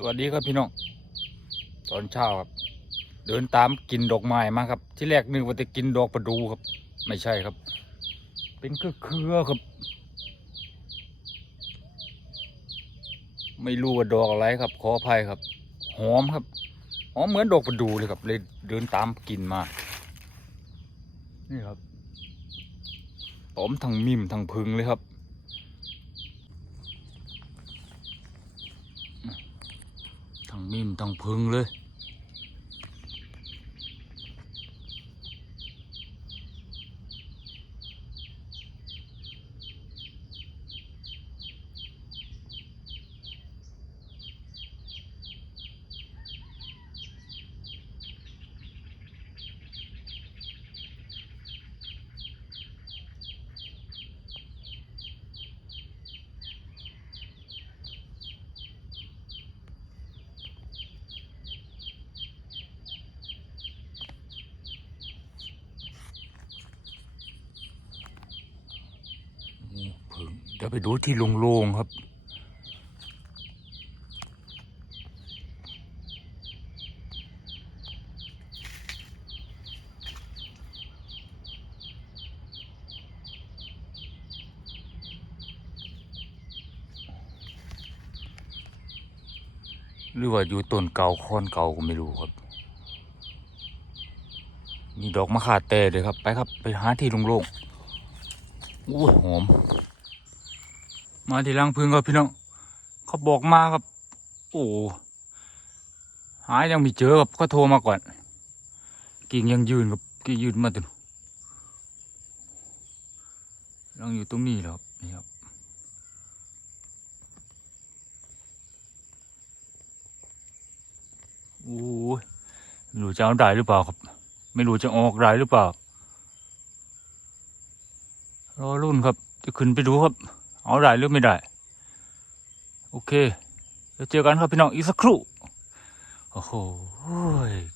สวัสดีครับพี่น้องตอนเช้าครับ เดินตามกินดอกไม้มาครับ ที่แรกนึกว่าจะกินดอกประดูครับ ไม่ใช่ครับ เป็นเครือเครือครับ ไม่รู้ว่าดอกอะไรครับ ขออภัยครับหอมครับหอมเหมือนดอกประดูเลยครับ เลยเดินตามกินมา นี่ครับหอมทั้งมิมทั้งพึงเลยครับ มิมต้องพึงเลย นี่พึ่งเดี๋ยว ไปดูที่โล่งๆครับหรือว่าอยู่ต้นเก่าคอนเก่าก็ไม่รู้ครับ มีดอกมะขาเต้เลยครับ ไปครับ ไปหาที่โล่งๆอู้หอม มาที่รังพึ่งครับพี่น้องเขาบอกมาครับ โอ้หายยังไม่เจอครับก็โทรมาก่อน กิ่งยังยืนครับกิ่งยืนมาตึงรังอยู่ตรงนี้แหละครับนี่ครับโอ้ยไม่รู้จะเอาได้หรือเปล่าครับ ไม่รู้จะออกได้หรือเปล่ารอรุ่นครับ จะขึ้นไปดูครับ เอาได้หรือไม่ได้ โอเคเดี๋ยวเจอกันครับพี่น้องอีกสักครู่ โอ้โห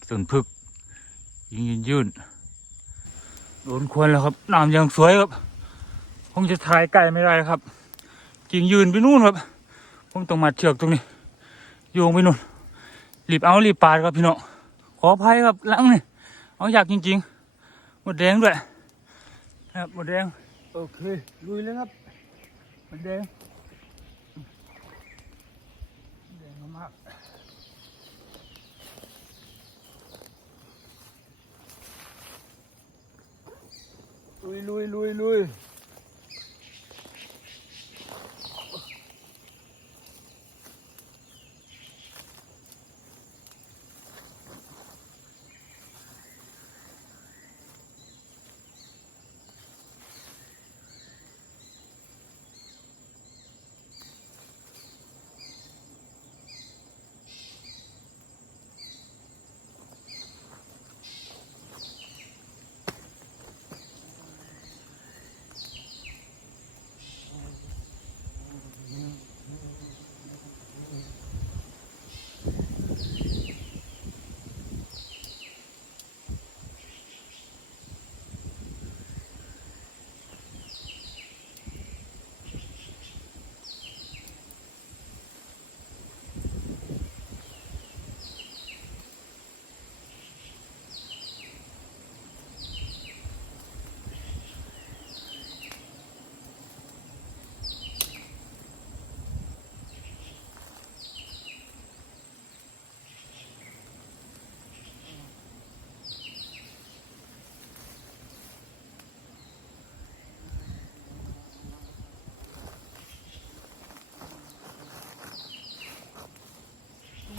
ต้นพึกยิงยืนยืนโดนควนแล้วครับน้ำยังสวยครับคงจะถ่ายไกลไม่ได้ครับกิ่งยืนไปนู่นครับ ผมต้องมาเชือกตรงนี้โยงไปนู่นรีบเอารีบปาดครับพี่น้องขออภัยครับลังนี่เอาอยากจริงๆหมดแดงด้วยครับหมดแดงโอเคลุยเลยครับ มันแดงแดงมากลุยลุยลุยลุย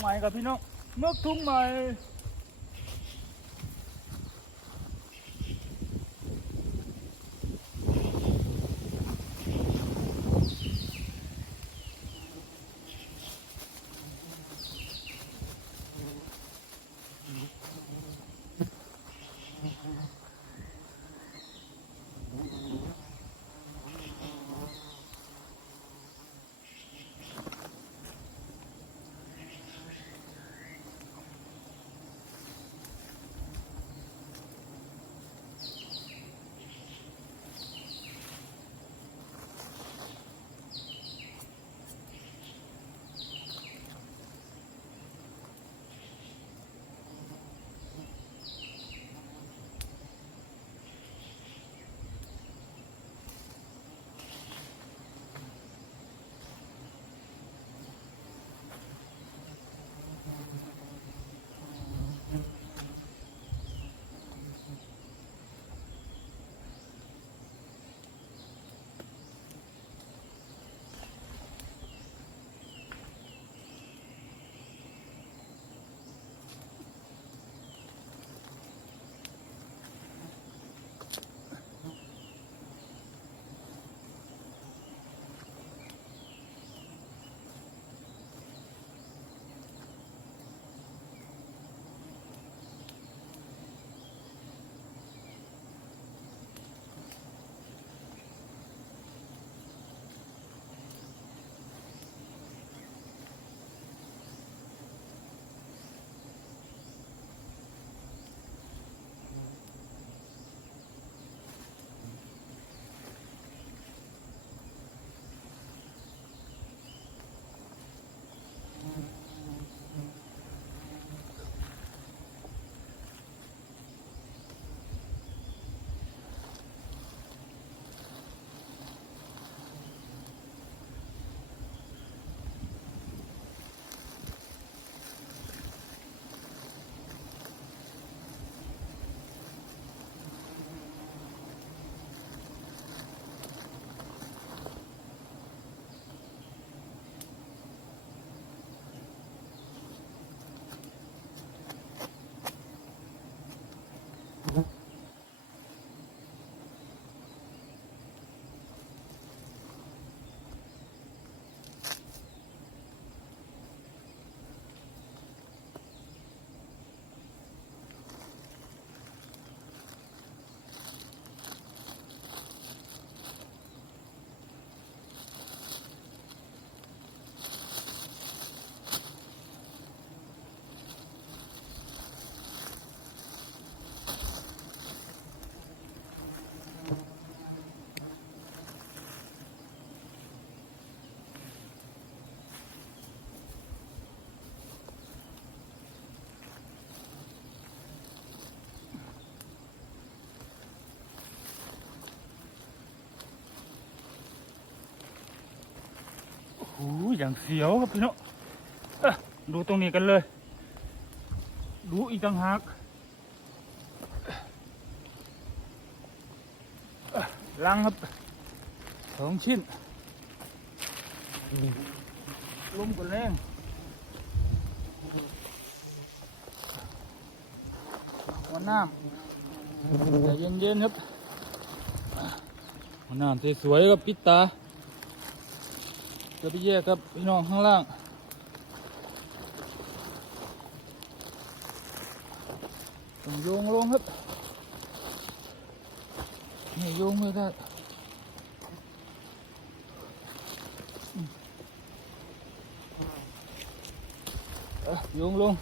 ใหม่กับพี่น้องเมือกทุ่งใหม่ อย่างเสียวครับพี่น้องดูตรงนี้กันเลย ดูอีกต่างหากลังครับสองชิ้นลมก็แรงหัวน้ำใจเย็นๆครับหัวน้ำสวยๆครับปิตา จะไปแยกครับพี่น้องข้างล่าง ต้องโยงลงครับนี่โยงไม่ได้โยงลง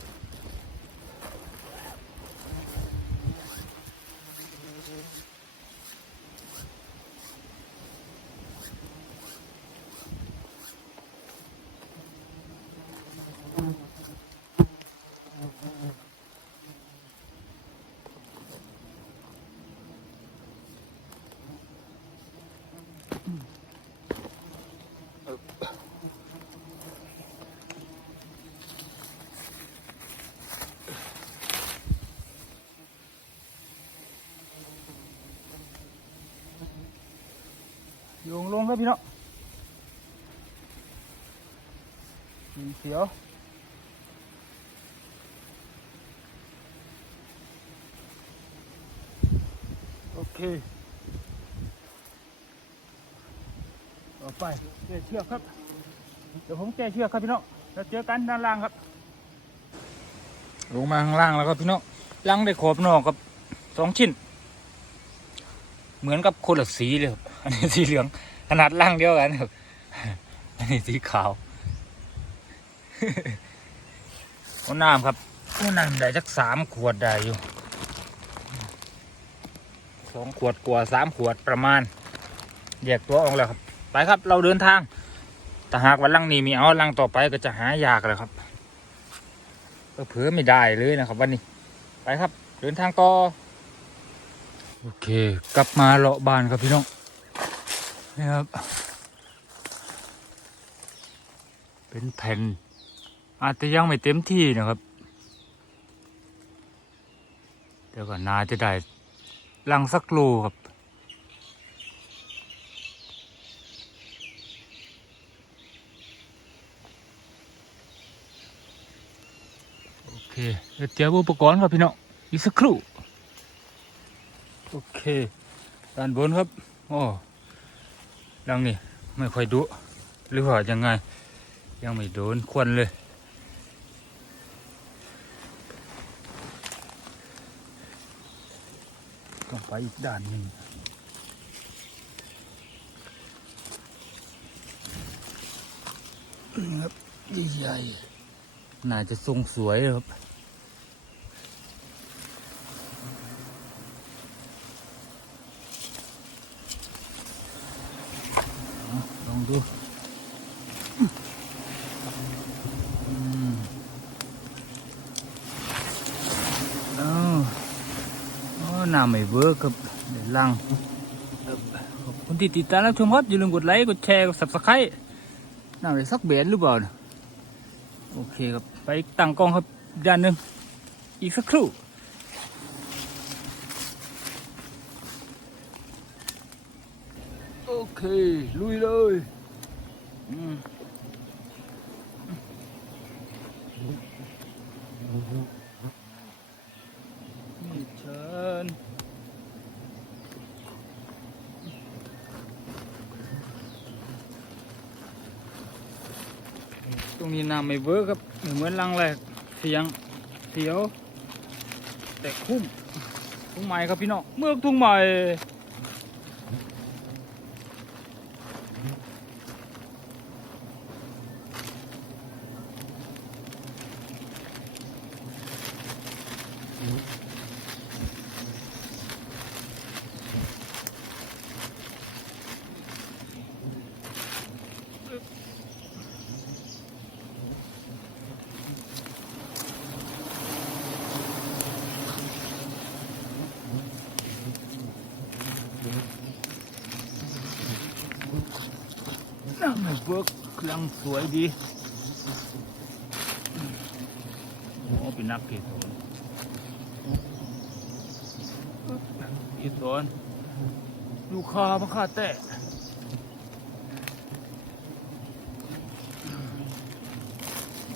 ยงลงครับพี่น้องสีเขียวโอเคต่อไปแก้เชือกครับ เดี๋ยวผมแก้เชือกครับพี่น้องแล้วเจอกันด้านล่างครับ ลงมาข้างล่างแล้วครับพี่น้องลังได้ขอบนอกกับสองชิ้น เหมือนกับคนละสีเลยครับ อันนี้สีเหลืองขนาดล่างเดียวกันครับอันนี้สีขาวเอาน้ำครับเอาน้ำได้สักสามขวดได้อยู่สองขวดกว่าสามขวดประมาณแยกตัวออกแล้วครับ ไปครับเราเดินทาง แต่หากวันลังนี้มีเอาลังต่อไปก็จะหายากเลยครับเผื่อไม่ได้เลยนะครับ วันนี้ ไปครับ เดินทางต่อ โอเค กลับมาเลาะบ้านครับพี่น้อง นี่ครับ เป็นแผ่น อาจจะยังไม่เต็มที่นะครับเดี๋ยวก่อนนาจะได้ลังสักโลครับโอเคเดี๋ยวเตรียมอุปกรณ์ครับพี่น้องอีกสักครู่ โอเคด้านบนครับโอ้ ดังนี่ไม่ค่อยดุหรือว่ายังไง ยังไม่โดนควนเลย ต้องไปอีกด้านหนึ่งครับใหญ่ๆน่าจะทรงสวยครับ ล องดูอืมอ้าวอ๋อน้ำไม่เวิร์กครับเดลังขอบคุณที่ติดตามรับชมครับอย่าลืมกดไลค์กดแชร์กด subscribe น้ำได้สักเบนหรือเปล่าโอเคครับไปตั้งกล้องครับด้านหนึ่งอีกสักครู่ โอเคลุยเลยอืมนี่เชิญตรงนี้น้ำไม่เวิร์กครับไม่เหมือนลังแรกเสียงเสียว แต่คุ้มทุ่งใหม่ครับพี่น้องเมือกทุ่งใหม่ ไม่เวิร์กกลังสวยดีโอ้เป็นนักเกสรเกสรลูกค้ามาค่าแต่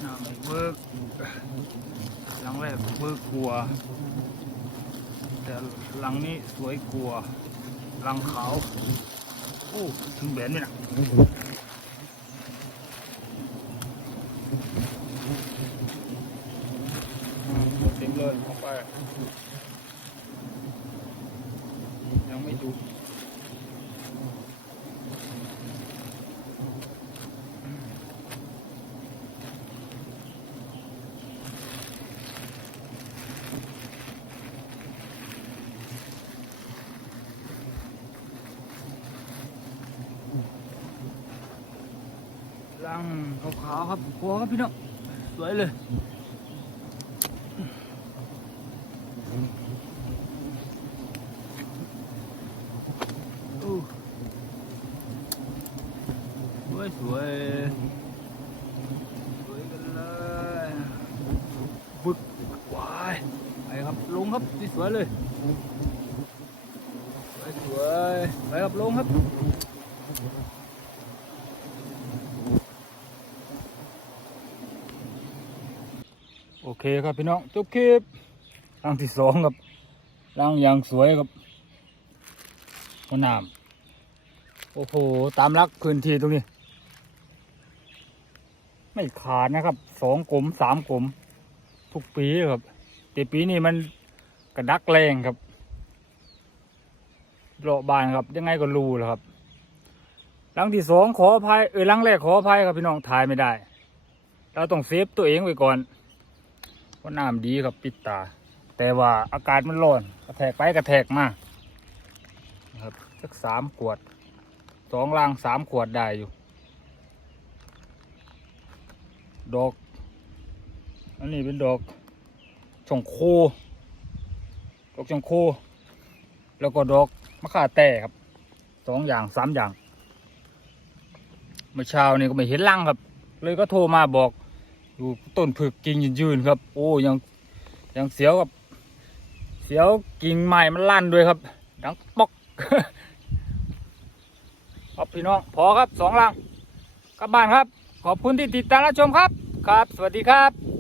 น่าไม่เวิร์กหลังแรกเวิร์กกลัว แต่หลังนี้สวยกลัวหลังขาว อ้ถึงแบนไหมนะเต็มเลยเข้าไป ลังขาวๆครับกลัวครับพี่น้องสวยเลยสวยสวยสวยกันเลยบึกวายไปครับลงครับสวยเลยสวยสวยไปครับลงครับ โอเคครับพี่น้องจบคลิปรังที่สองครับรังอย่างสวยครับหัวหนามโอ้โห ตามรักพื้นที่ตรงนี้ ไม่ขาดนะครับสองกลมสามกลม ทุกปีครับ แต่ปีนี้มันกระดักแรงครับโลบานครับ ยังไงก็รูแล้วครับรังที่สองขออภัยเออรังแรกขออภัยครับพี่น้องถ่ายไม่ได้ เราต้องเซฟตัวเองไว้ก่อน ราะน้ำดีครับปิดตา แต่ว่าอากาศมันร้อนกระแทกไปกระแทกมาครับสักสามขวดสองลังสามขวดได้อยู่ ดอก อันนี้เป็นดอกชงโคดอกชงโคแล้วก็ดอกมะข่าแต่ครับสองอย่างสามอย่างเมื่อเช้านี่ก็ไม่เห็นลังครับ เลยก็โทรมาบอก ดูต้นผึกกิ่งยืนๆครับ โอ้ยังยังเสียวกับ เสียวกิ่งใหม่มันลั่นด้วยครับ ดังปอกครับพี่น้องพอครับสองลังกลับบ้านครับ ขอบคุณที่ติดตามรับชมครับ ครับ สวัสดีครับ